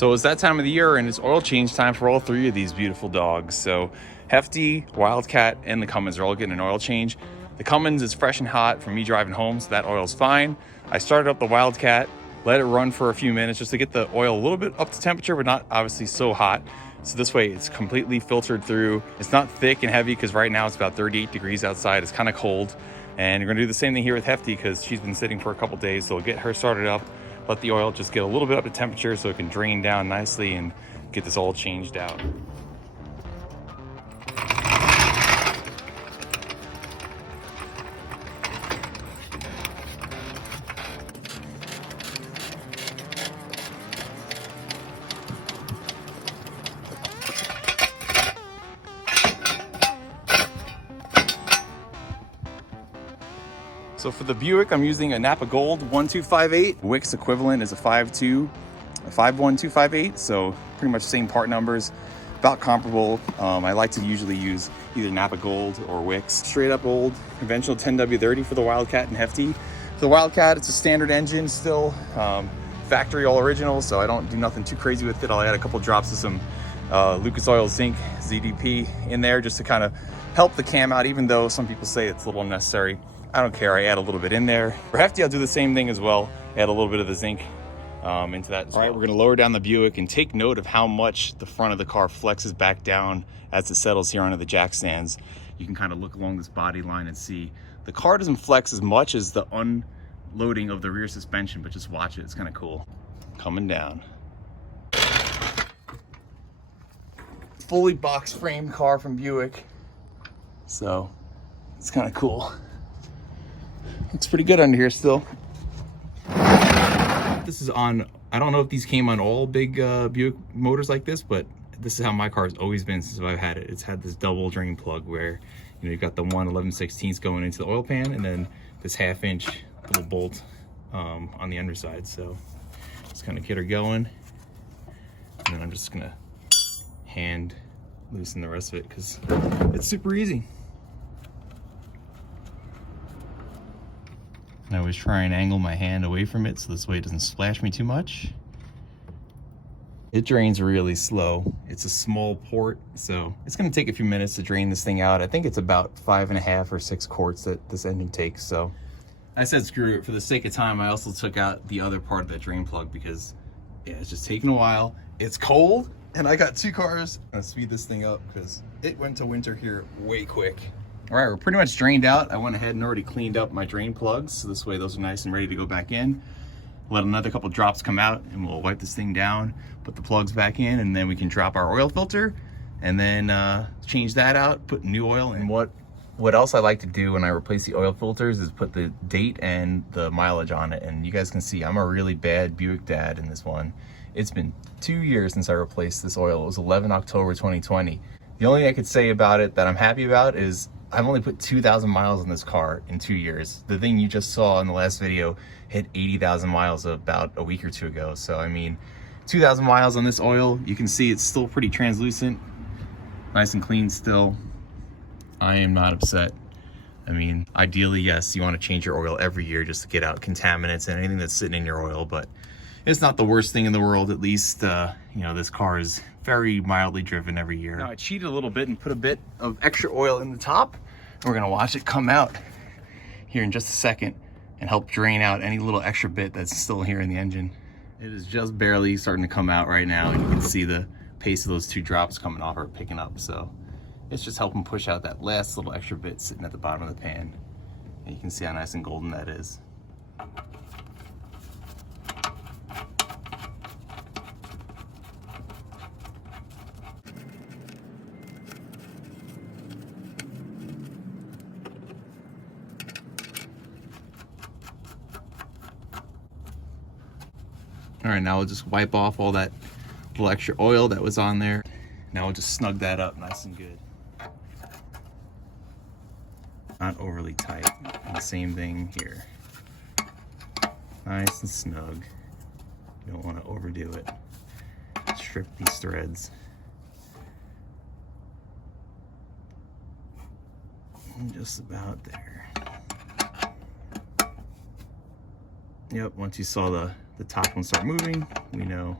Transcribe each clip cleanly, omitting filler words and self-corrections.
So it's that time of the year and it's oil change time for all three of these beautiful dogs. So Hefty, Wildcat, and the Cummins are all getting an oil change. The Cummins is fresh and hot from me driving home, so that oil's fine. I started up the Wildcat, let it run for a few minutes just to get the oil a little bit up to temperature, but not obviously so hot. So this way it's completely filtered through. It's not thick and heavy because right now it's about 38 degrees outside. It's kind of cold. And we're gonna do the same thing here with Hefty because she's been sitting for a couple days. So we'll get her started up, let the oil just get a little bit up to temperature so it can drain down nicely and get this all changed out. So for the Buick, I'm using a Napa Gold 1258. Wick's equivalent is a 51258, so pretty much same part numbers, about comparable. I like to usually use either Napa Gold or Wick's. Straight up old conventional 10W30 for the Wildcat and Hefty. For the Wildcat, it's a standard engine still, factory all original, so I don't do nothing too crazy with it. I'll add a couple drops of some Lucas Oil Zinc ZDP in there just to kind of help the cam out, even though some people say it's a little unnecessary. I don't care, I add a little bit in there. For Hefty, I'll do the same thing as well. Add a little bit of the zinc into that as well. All right, we're gonna lower down the Buick and take note of how much the front of the car flexes back down as it settles here onto the jack stands. You can kind of look along this body line and see the car doesn't flex as much as the unloading of the rear suspension, but just watch it, it's kind of cool. Coming down. Fully box frame car from Buick. So it's kind of cool. Looks pretty good under here still. This is on, I don't know if these came on all big Buick motors like this, but this is how my car has always been since I've had it. It's had this double drain plug where, you know, you've got the 11/16 going into the oil pan and then this 1/2 inch little bolt on the underside. So just kind of get her going. And then I'm just gonna hand loosen the rest of it because it's super easy. I always try and angle my hand away from it so this way it doesn't splash me too much. It drains really slow. It's a small port, so it's gonna take a few minutes to drain this thing out. I think it's about 5.5 or 6 quarts that this engine takes, so. I said screw it. For the sake of time, I also took out the other part of that drain plug because, yeah, it's just taking a while. It's cold, and I got 2 cars. I'll speed this thing up because it went to winter here way quick. All right, we're pretty much drained out. I went ahead and already cleaned up my drain plugs. So this way those are nice and ready to go back in. Let another couple drops come out and we'll wipe this thing down, put the plugs back in, and then we can drop our oil filter and then change that out, put new oil in. What else I like to do when I replace the oil filters is put the date and the mileage on it. And you guys can see I'm a really bad Buick dad in this one. It's been 2 years since I replaced this oil. It was 11 October 2020. The only thing I could say about it that I'm happy about is I've only put 2,000 miles on this car in 2 years. The thing you just saw in the last video hit 80,000 miles about a week or 2 ago. So I mean, 2,000 miles on this oil, you can see it's still pretty translucent, nice and clean still. I am not upset. I mean, ideally, yes, you want to change your oil every year just to get out contaminants and anything that's sitting in your oil, but it's not the worst thing in the world. At least, you know, this car is very mildly driven every year. Now I cheated a little bit and put a bit of extra oil in the top. And we're gonna watch it come out here in just a second and help drain out any little extra bit that's still here in the engine. It is just barely starting to come out right now. And you can see the pace of those 2 drops coming off are picking up. So it's just helping push out that last little extra bit sitting at the bottom of the pan. And you can see how nice and golden that is. All right, now we'll just wipe off all that little extra oil that was on there. Now we'll just snug that up nice and good. Not overly tight. And the same thing here. Nice and snug. You don't want to overdo it. Strip these threads. And just about there. Yep, once you saw the top one start moving, we know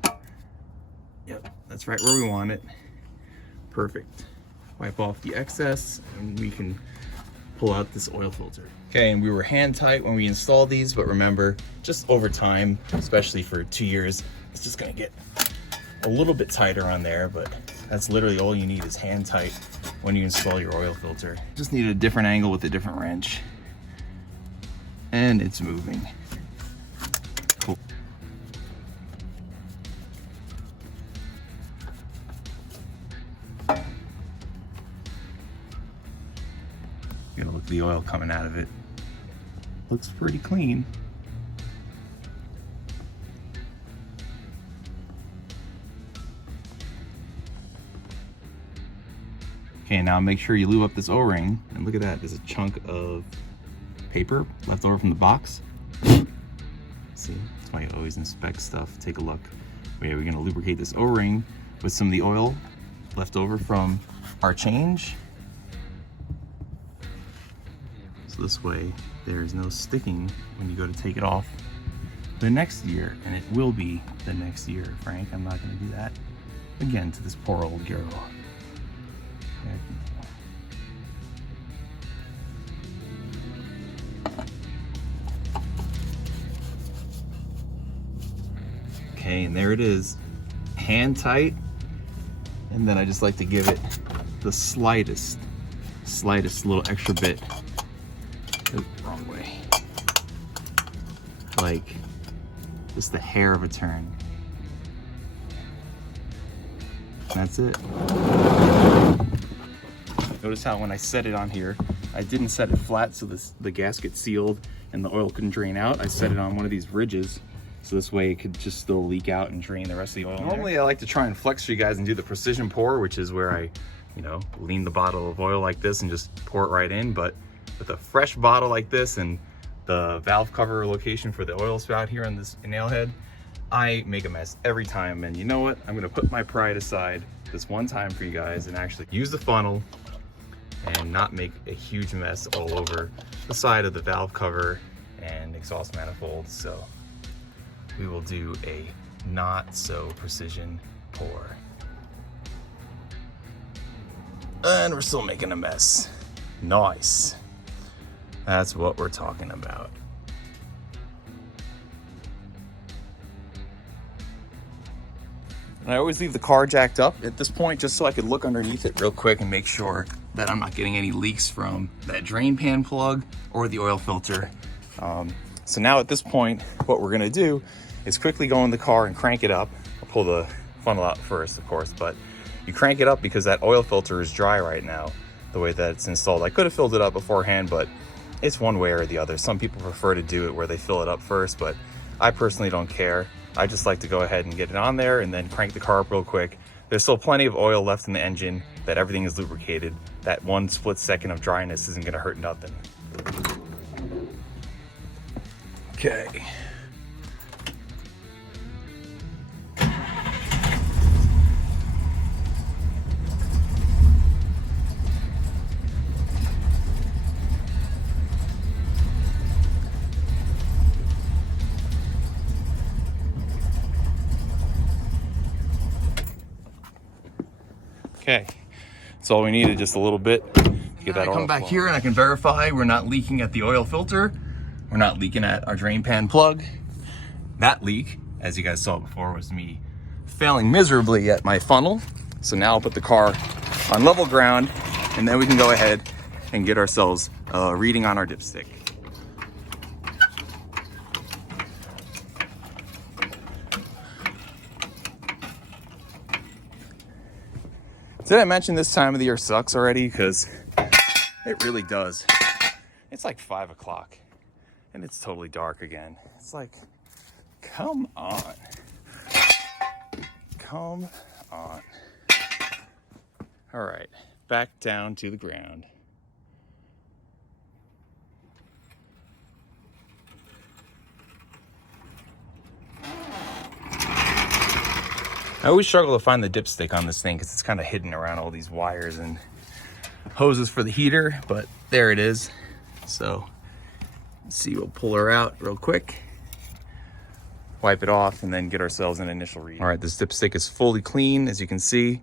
That's right where we want it. Perfect. Wipe off the excess and we can pull out this oil filter. Okay, and we were hand tight when we installed these, but remember, just over time, especially for 2 years, it's just gonna get a little bit tighter on there, but that's literally all you need is hand tight when you install your oil filter. Just need a different angle with a different wrench. And it's moving. Cool. Gonna look at the oil coming out of it. Looks pretty clean. Okay, now make sure you lube up this O-ring. And look at that, there's a chunk of paper left over from the box. See, that's why you always inspect stuff. Take a look. But yeah, we're gonna lubricate this O-ring with some of the oil left over from our change. So this way, there's no sticking when you go to take it off the next year. And it will be the next year, Frank. I'm not gonna do that again to this poor old girl. Okay, and there it is, hand tight. And then I just like to give it the slightest little extra bit. Oops, wrong way. Like just the hair of a turn. That's it. Notice how when I set it on here, I didn't set it flat so the gasket sealed and the oil couldn't drain out. I set it on one of these ridges so this way it could just still leak out and drain the rest of the oil. Normally I like to try and flex for you guys and do the precision pour, which is where I, lean the bottle of oil like this and just pour it right in. But with a fresh bottle like this and the valve cover location for the oil spout here on this nail head, I make a mess every time. And you know what? I'm gonna put my pride aside this one time for you guys and actually use the funnel and not make a huge mess all over the side of the valve cover and exhaust manifold. So we will do a not so precision pour. And we're still making a mess. Nice. That's what we're talking about. And I always leave the car jacked up at this point just so I could look underneath it real quick and make sure that I'm not getting any leaks from that drain pan plug or the oil filter. So now at this point, what we're gonna do is quickly go in the car and crank it up. I'll pull the funnel out first, of course, but you crank it up because that oil filter is dry right now, the way that it's installed. I could have filled it up beforehand, but it's one way or the other. Some people prefer to do it where they fill it up first, but I personally don't care. I just like to go ahead and get it on there and then crank the car up real quick. There's still plenty of oil left in the engine, that everything is lubricated. That 1 split second of dryness isn't gonna hurt nothing. Okay. Okay, that's all we needed, just a little bit to get that oil. I come back here and I can verify we're not leaking at the oil filter. We're not leaking at our drain pan plug. That leak, as you guys saw before, was me failing miserably at my funnel. So now I'll put the car on level ground and then we can go ahead and get ourselves a reading on our dipstick. Did I mention this time of the year sucks already? Because it really does. It's like 5 o'clock and it's totally dark again. It's like, come on. Come on. All right, back down to the ground. I always struggle to find the dipstick on this thing because it's kind of hidden around all these wires and hoses for the heater, but there it is. So let's see, we'll pull her out real quick. wipe it off, and then get ourselves an initial read. All right, this dipstick is fully clean, as you can see,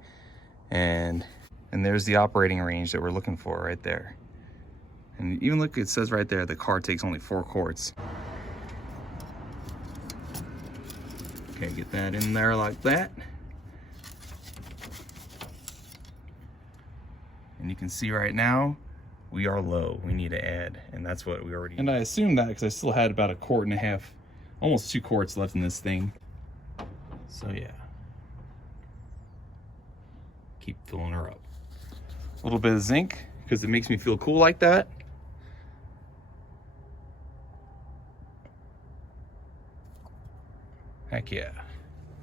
and there's the operating range that we're looking for right there. And even look, it says right there, the car takes only 4 quarts. Okay, get that in there like that. And you can see right now, we are low. We need to add, and that's what we already... And I assumed that because I still had about 1.5 quarts, almost 2 quarts left in this thing. So yeah. Keep filling her up. A little bit of zinc, because it makes me feel cool like that. Heck yeah.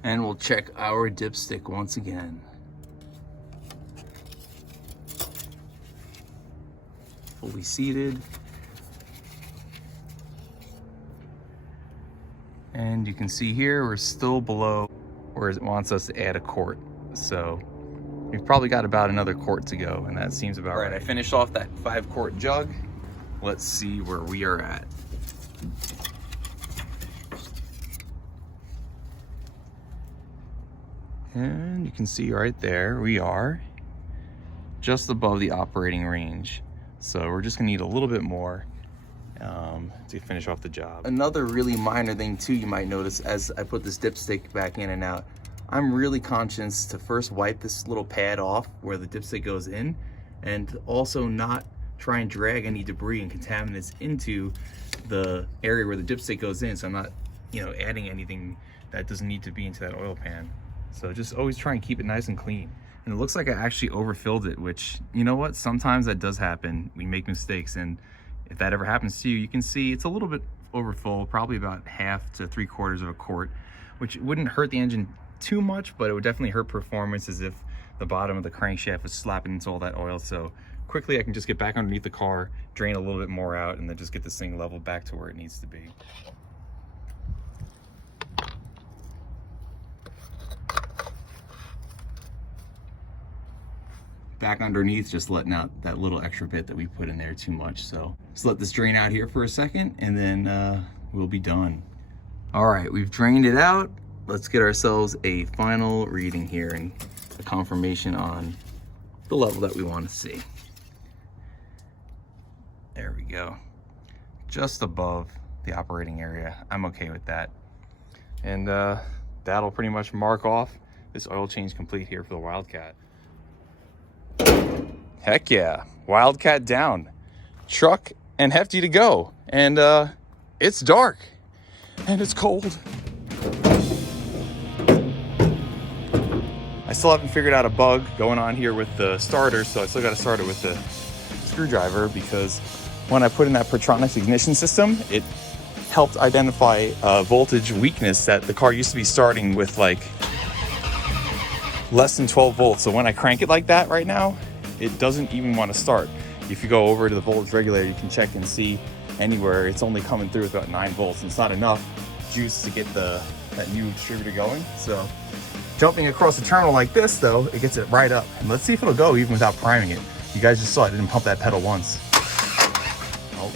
And we'll check our dipstick once again. Fully seated. And you can see here, we're still below where it wants us to add 1 quart. So we've probably got about another quart to go, and that seems about right. I finished off that 5-quart jug. Let's see where we are at. And you can see right there, we are just above the operating range. So we're just gonna need a little bit more to finish off the job. Another really minor thing too, you might notice as I put this dipstick back in and out, I'm really conscious to first wipe this little pad off where the dipstick goes in, and also not try and drag any debris and contaminants into the area where the dipstick goes in. So I'm not, adding anything that doesn't need to be into that oil pan. So just always try and keep it nice and clean. And it looks like I actually overfilled it, which, you know what? Sometimes that does happen. We make mistakes. And if that ever happens to you, you can see it's a little bit overfull, probably about 1/2 to 3/4 quart, which wouldn't hurt the engine too much, but it would definitely hurt performance as if the bottom of the crankshaft was slapping into all that oil. So quickly I can just get back underneath the car, drain a little bit more out, and then just get this thing leveled back to where it needs to be. Back underneath, just letting out that little extra bit that we put in there too much. So just let this drain out here for a second, and then we'll be done. All right, we've drained it out. Let's get ourselves a final reading here and a confirmation on the level that we want to see. There we go. Just above the operating area. I'm okay with that. And that'll pretty much mark off this oil change complete here for the Wildcat. Heck yeah, Wildcat down, truck and Hefty to go. And it's dark and it's cold. I still haven't figured out a bug going on here with the starter, so I still got to start it with the screwdriver, because when I put in that Coronet ignition system, it helped identify a voltage weakness that the car used to be starting with like less than 12 volts. So when I crank it like that right now, it doesn't even want to start. If you go over to the voltage regulator, you can check and see anywhere it's only coming through with about 9 volts, and it's not enough juice to get that new distributor going. So jumping across the terminal like this though, it gets it right up. And let's see if it'll go even without priming it. You guys just saw I didn't pump that pedal once. Oh.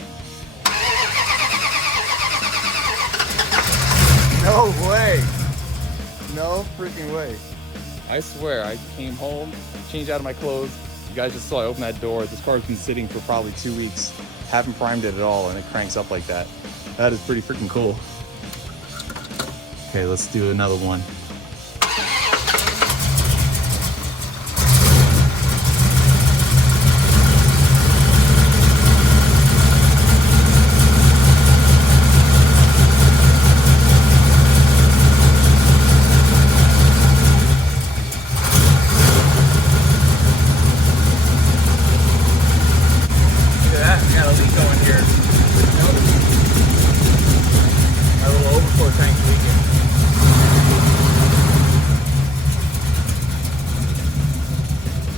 No way. No freaking way. I swear, I came home, changed out of my clothes. You guys just saw I opened that door. This car's been sitting for probably 2 weeks. Haven't primed it at all, and it cranks up like that. That is pretty freaking cool. Okay, let's do another one.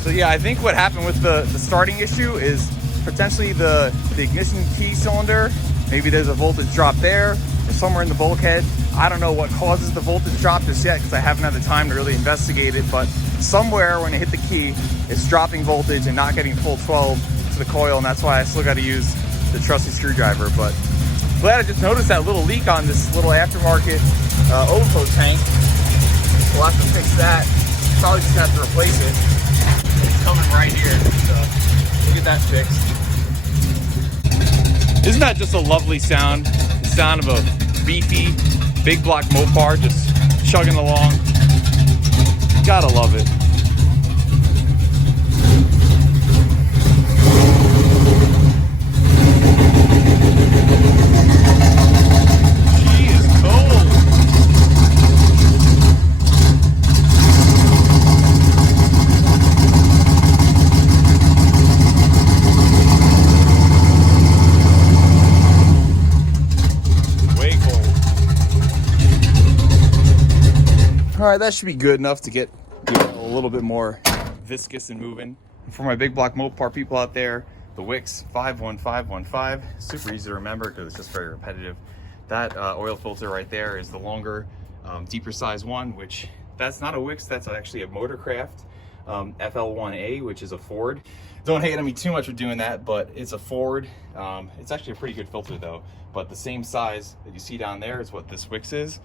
So yeah, I think what happened with the starting issue is potentially the ignition key cylinder. Maybe there's a voltage drop there or somewhere in the bulkhead. I don't know what causes the voltage drop just yet because I haven't had the time to really investigate it, but somewhere when I hit the key, it's dropping voltage and not getting full 12 to the coil, and that's why I still got to use the trusty screwdriver. But glad I just noticed that little leak on this little aftermarket overflow tank. We'll have to fix that. Probably just have to replace it. It's coming right here, so we'll get that fixed. Isn't that just a lovely sound? The sound of a beefy, big block Mopar just chugging along. Gotta love it. All right, that should be good enough to get a little bit more viscous and moving. And for my big block Mopar people out there, the Wix 51515, super easy to remember because it's just very repetitive. That oil filter right there is the longer, deeper size one, which that's not a Wix, that's actually a Motorcraft FL1A, which is a Ford. Don't hate on me too much for doing that, but it's a Ford. It's actually a pretty good filter though, but the same size that you see down there is what this Wix is.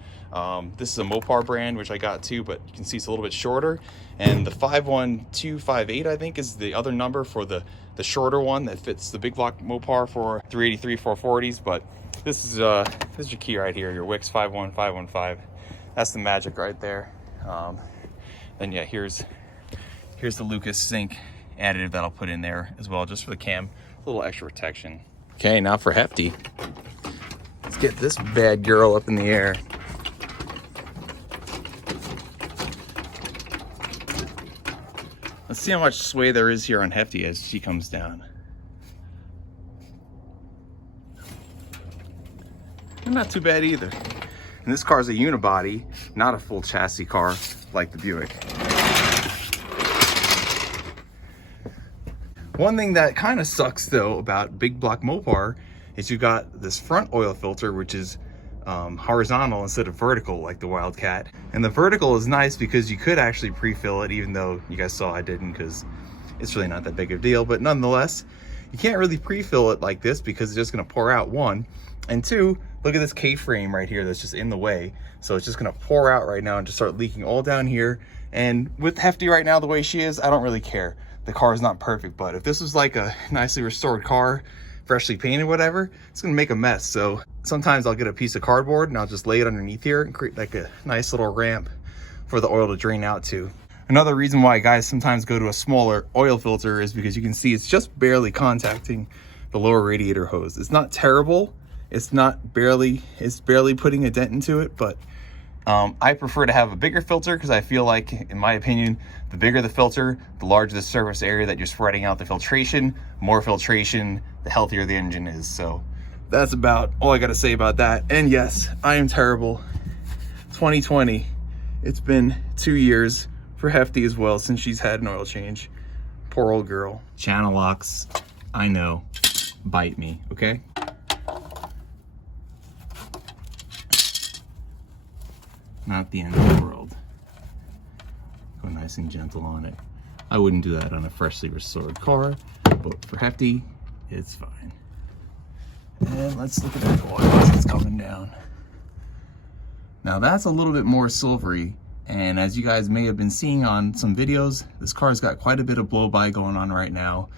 This is a Mopar brand, which I got too, but you can see it's a little bit shorter. And the 51258, I think, is the other number for the shorter one that fits the big block Mopar for 383 440s. But this is your key right here, your Wix 51515. That's the magic right there. Then yeah, here's the Lucas Sync additive that I'll put in there as well, just for the cam, a little extra protection. Okay, now for Hefty. Let's get this bad girl up in the air. Let's see how much sway there is here on Hefty as she comes down. Not too bad either. And this car is a unibody, not a full chassis car like the Buick. One thing that kind of sucks though about big block Mopar is you got this front oil filter, which is horizontal instead of vertical like the Wildcat. And the vertical is nice because you could actually pre-fill it, even though you guys saw I didn't because it's really not that big of a deal. But nonetheless, you can't really pre-fill it like this because it's just going to pour out, one. And two, look at this K-frame right here that's just in the way. So it's just going to pour out right now and just start leaking all down here. And with Hefty right now, the way she is, I don't really care. The car is not perfect, but if this was like a nicely restored car, freshly painted, whatever, it's gonna make a mess. So sometimes I'll get a piece of cardboard and I'll just lay it underneath here and create like a nice little ramp for the oil to drain out to. Another reason why guys sometimes go to a smaller oil filter is because you can see it's just barely contacting the lower radiator hose. It's not terrible, it's barely putting a dent into it, but I prefer to have a bigger filter because I feel like, in my opinion, the bigger the filter, the larger the surface area that you're spreading out the filtration. More filtration, the healthier the engine is. So that's about all I got to say about that. And yes, I am terrible. 2020, it's been 2 years for Hefty as well since she's had an oil change. Poor old girl. Channel locks, I know, bite me, okay? Not the end of the world. Go nice and gentle on it. I wouldn't do that on a freshly restored car, but for Hefty, it's fine. And let's look at that oil as it's coming down. Now that's a little bit more silvery, and as you guys may have been seeing on some videos, this car's got quite a bit of blow-by going on right now.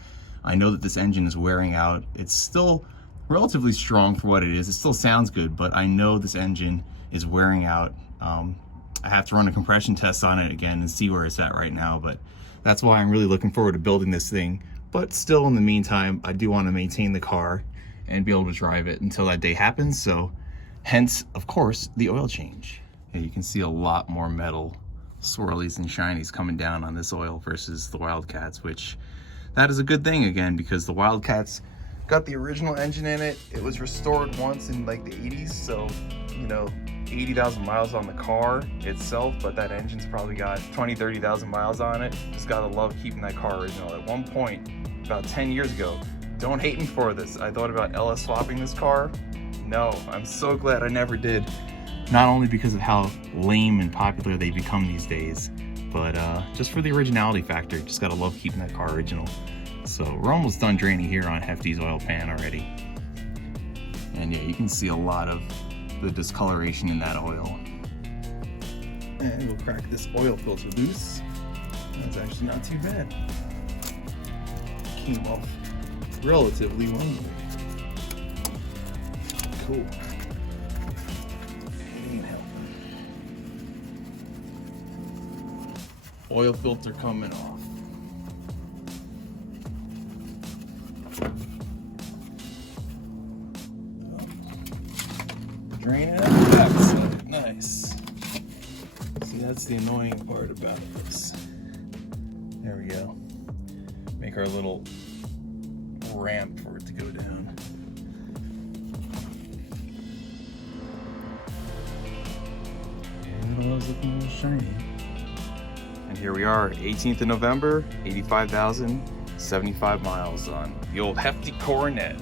I know that this engine is wearing out. It's still relatively strong for what it is. It still sounds good, but I know this engine is wearing out. I have to run a compression test on it again and see where it's at right now, but that's why I'm really looking forward to building this thing. But still, in the meantime, I do want to maintain the car and be able to drive it until that day happens. So hence, of course, the oil change. And you can see a lot more metal swirlies and shinies coming down on this oil versus the Wildcats, which that is a good thing again, because the Wildcats got the original engine in it. It was restored once in like the 80s, so you know, 80,000 miles on the car itself, but that engine's probably got 20-30,000 miles on it. Just gotta love keeping that car original. At one point, about 10 years ago, don't hate me for this, I thought about LS swapping this car. No, I'm so glad I never did. Not only because of how lame and popular they become these days, but just for the originality factor. Just gotta love keeping that car original. So we're almost done draining here on Hefty's oil pan already. And yeah, you can see a lot of the discoloration in that oil. And we'll crack this oil filter loose. That's actually not too bad. Came off relatively well. Cool. Ain't helping. Oil filter coming off. Drain it out the backside. Nice. See, that's the annoying part about this. There we go. Make our little ramp for it to go down. And it was looking a little shiny. And here we are, 18th of November, 85,075 miles on the old Hefty Coronet.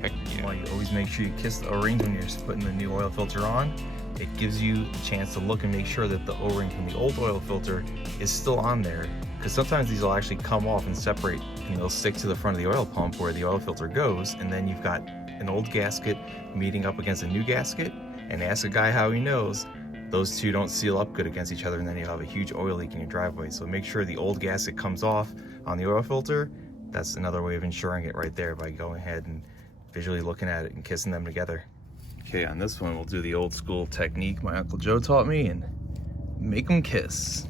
Heck yeah. Well, you always make sure you kiss the O-rings when you're putting the new oil filter on. It gives you a chance to look and make sure that the O-ring from the old oil filter is still on there, because sometimes these will actually come off and separate, and they'll stick to the front of the oil pump where the oil filter goes, and then you've got an old gasket meeting up against a new gasket. And ask a guy how he knows. Those two don't seal up good against each other, and then you'll have a huge oil leak in your driveway. So make sure the old gasket comes off on the oil filter. That's another way of ensuring it right there, by going ahead and visually looking at it and kissing them together. Okay, on this one, we'll do the old school technique my Uncle Joe taught me and make them kiss.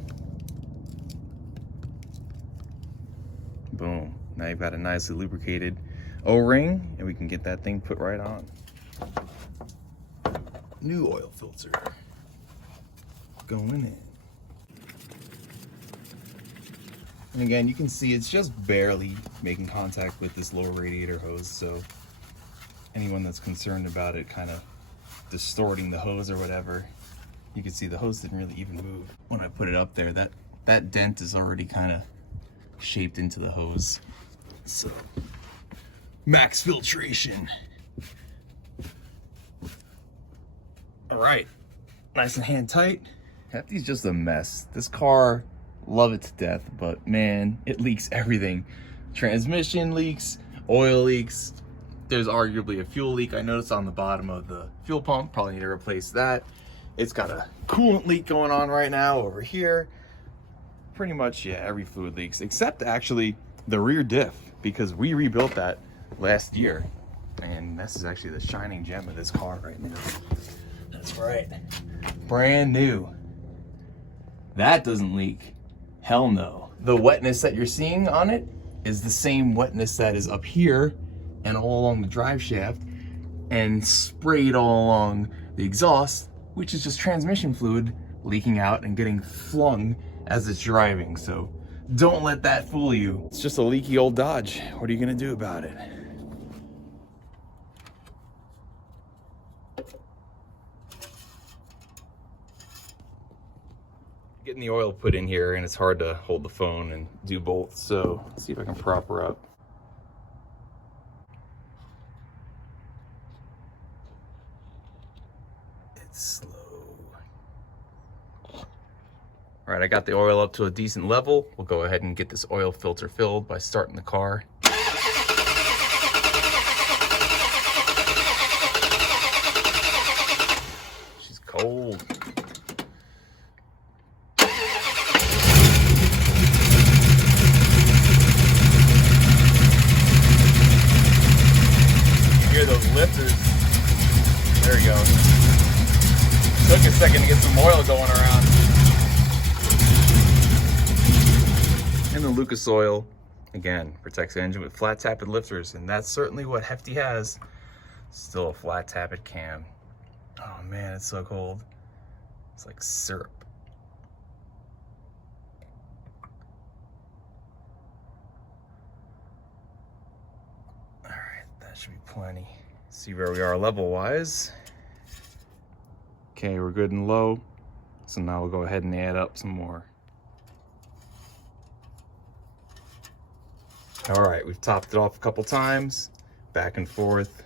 Boom. Now you've got a nicely lubricated O-ring, and we can get that thing put right on. New oil filter going in. And again, you can see it's just barely making contact with this lower radiator hose, so anyone that's concerned about it kind of distorting the hose or whatever, you can see the hose didn't really even move. When I put it up there, that dent is already kind of shaped into the hose. So, max filtration. All right, nice and hand tight. Hefty's just a mess. This car, love it to death, but man, it leaks everything. Transmission leaks, oil leaks. There's arguably a fuel leak I noticed on the bottom of the fuel pump. Probably need to replace that. It's got a coolant leak going on right now over here. Pretty much, yeah, every fluid leaks, except actually the rear diff, because we rebuilt that last year. And this is actually the shining gem of this car right now. That's right, brand new. That doesn't leak, hell no. The wetness that you're seeing on it is the same wetness that is up here and all along the drive shaft and sprayed all along the exhaust, which is just transmission fluid leaking out and getting flung as it's driving. So don't let that fool you. It's just a leaky old Dodge. What are you gonna do about it? Getting the oil put in here, and it's hard to hold the phone and do both, so let's see if I can prop her up. It's slow. All right, I got the oil up to a decent level. We'll go ahead and get this oil filter filled by starting the car. She's cold. Hear those lifters? There you go. Took a second to get some oil going around. And the Lucas oil, again, protects the engine with flat tappet lifters, and that's certainly what Hefty has. Still a flat tappet cam. Oh man, it's so cold. It's like syrup. All right, that should be plenty. See where we are level-wise. Okay, we're good and low. So now we'll go ahead and add up some more. All right, we've topped it off a couple times, back and forth.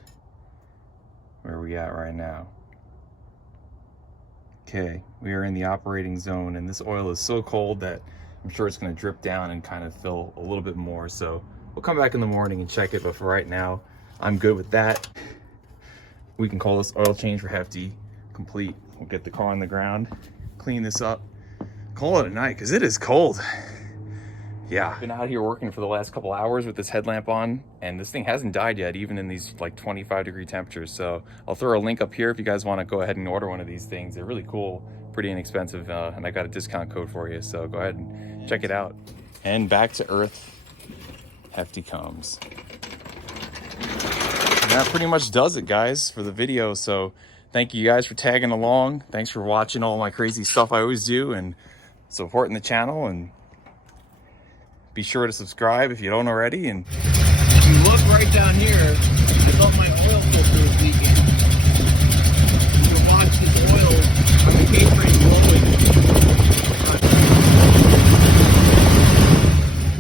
Where are we at right now? Okay, we are in the operating zone, and this oil is so cold that I'm sure it's gonna drip down and kind of fill a little bit more. So we'll come back in the morning and check it, but for right now, I'm good with that. We can call this oil change for Hefty complete. We'll get the car on the ground, clean this up, call it a night, because it is cold. Yeah, I've been out here working for the last couple hours with this headlamp on, and this thing hasn't died yet, even in these like 25-degree temperatures. So I'll throw a link up here if you guys want to go ahead and order one of these things. They're really cool, pretty inexpensive, and I got a discount code for you, so go ahead and check it out. And back to earth, Hefty comes. And that pretty much does it, guys, for the video. So thank you guys for tagging along. Thanks for watching all my crazy stuff I always do and supporting the channel. And be sure to subscribe if you don't already. And if you look right down here, I thought my oil filter was leaking. You can watch this oil on the K-frame glowing.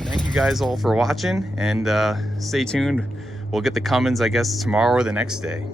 Thank you guys all for watching, and stay tuned. We'll get the Cummins, I guess, tomorrow or the next day.